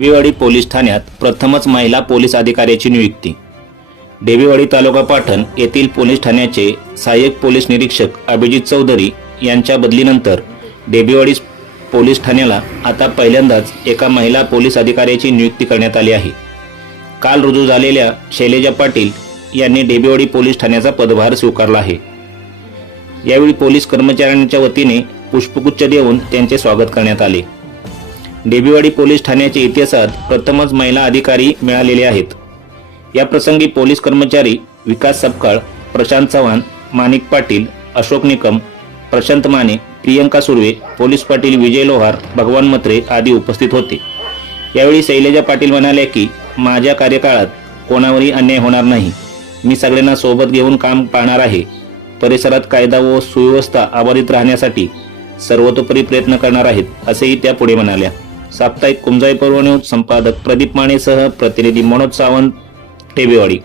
देवीवाडी police ठाण्यात प्रथमच महिला पोलीस अधिकाऱ्याची नियुक्ती. देवीवाडी तालुका पाटण येथील पोलीस ठाण्याचे सहाय्यक पोलीस निरीक्षक अभिजित चौधरी यांच्या बदलीनंतर डेबेवाडी पोलीस ठाण्याला आता पहिल्यांदाच एका महिला पोलीस अधिकाऱ्याची नियुक्ती करण्यात आली आहे. काल रुजू झालेल्या शैलेजा पाटील यांनी डेबेवाडी पोलीस ठाण्याचा पदभार स्वीकारला आहे. यावेळी पोलीस कर्मचाऱ्यांच्या वतीने पुष्पगुच्छ देऊन त्यांचे स्वागत करण्यात आले. डेबीवाडी पोलीस ठाण्याच्या इतिहासात प्रथमच महिला अधिकारी मिळालेले आहेत. या प्रसंगी पोलीस कर्मचारी विकास सपकाळ प्रशांत चव्हाण माणिक पाटील अशोक निकम प्रशांत माने प्रियंका सुर्वे पोलीस पाटील विजय लोहार भगवान मत्रे आदी उपस्थित होते. यावेळी शैलजा पाटील म्हणाल्या की माझ्या कार्यकाळात कोणावरही अन्याय होणार नाही. मी सगळ्यांना सोबत घेऊन काम पाहणार आहे. परिसरात कायदा व सुव्यवस्था अबाधित राहण्यासाठी सर्वतोपरी प्रयत्न करणार आहेत असेही त्या पुढे म्हणाल्या. साप्ताहिक कुंजाई पर्व न्यूज संपादक प्रदीप मानेसह प्रतिनिधी मनोज सावंत टेबेवाडी.